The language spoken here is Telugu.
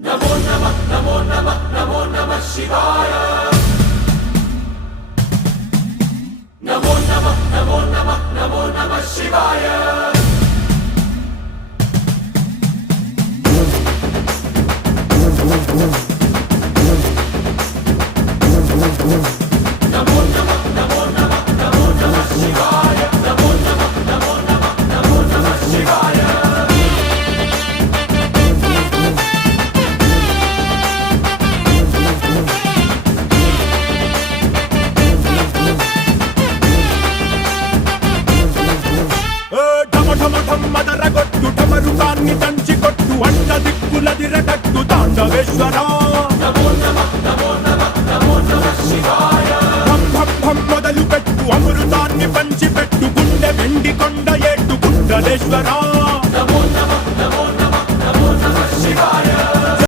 नमो नमः नमो नमः नमो नमः शिवाय। नमो नमः नमो नमः नमो नमः शिवाय। नमो नमः नमो नमः नमो नमः शिवाय। नमो नमः नमो नमः नमो नमः शिवाय। మదరగొట్టు ఢమరుకాన్ని దంచి కొట్టు అంట దిక్కులదిరగట్టు తాండవేశ్వర నమో నమః నమో నమః నమో నమః శివాయ। భం భం భం మొదలు పెట్టు అమృతాన్ని పంచి పెట్టు గుండె వెండి కొండ ఏట్టు గుండలేశ్వర